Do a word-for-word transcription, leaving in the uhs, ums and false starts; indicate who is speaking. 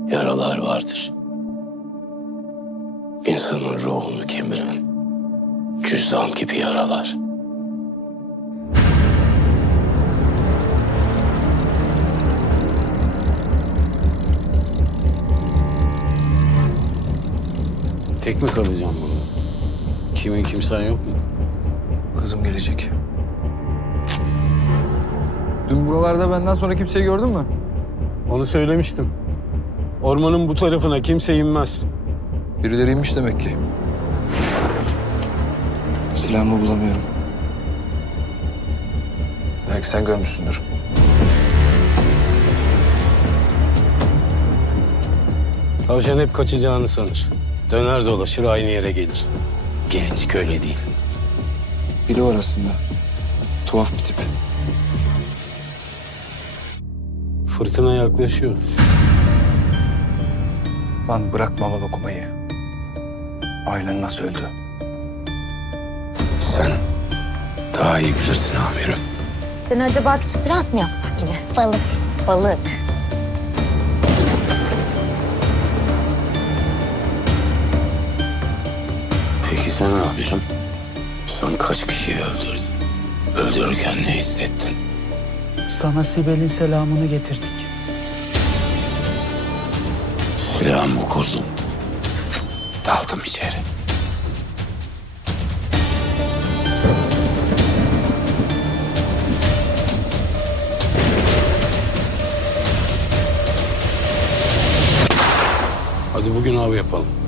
Speaker 1: Yaralar vardır. İnsanın ruhunu kemiren cüzdan gibi yaralar. Tek mi kalacağım burada? Kimin kimsen yok mu?
Speaker 2: Kızım gelecek. Dün buralarda benden sonra kimseyi gördün mü?
Speaker 3: Onu söylemiştim. Ormanın bu tarafına kimse inmez.
Speaker 2: Birileri inmiş demek ki. Silahımı bulamıyorum. Belki sen görmüşsündür.
Speaker 3: Tavşan hep kaçacağını sanır. Döner dolaşır aynı yere gelir. Gelincik öyle değil.
Speaker 2: Biri var aslında. Tuhaf bir tip.
Speaker 3: Fırtına yaklaşıyor.
Speaker 2: Lan bırakma mal okumayı. Ailen nasıl öldü?
Speaker 1: Sen daha iyi bilirsin amirim.
Speaker 4: Seni acaba küçük biraz mı yapsak yine? Balık. Balık.
Speaker 1: Peki sen amirim? Sen kaç kişiyi öldürdün? Öldürürken ne hissettin?
Speaker 5: Sana Sibel'in selamını getirdik.
Speaker 1: Silahımı kurdum. Daldım içeri.
Speaker 3: Hadi bugün av yapalım.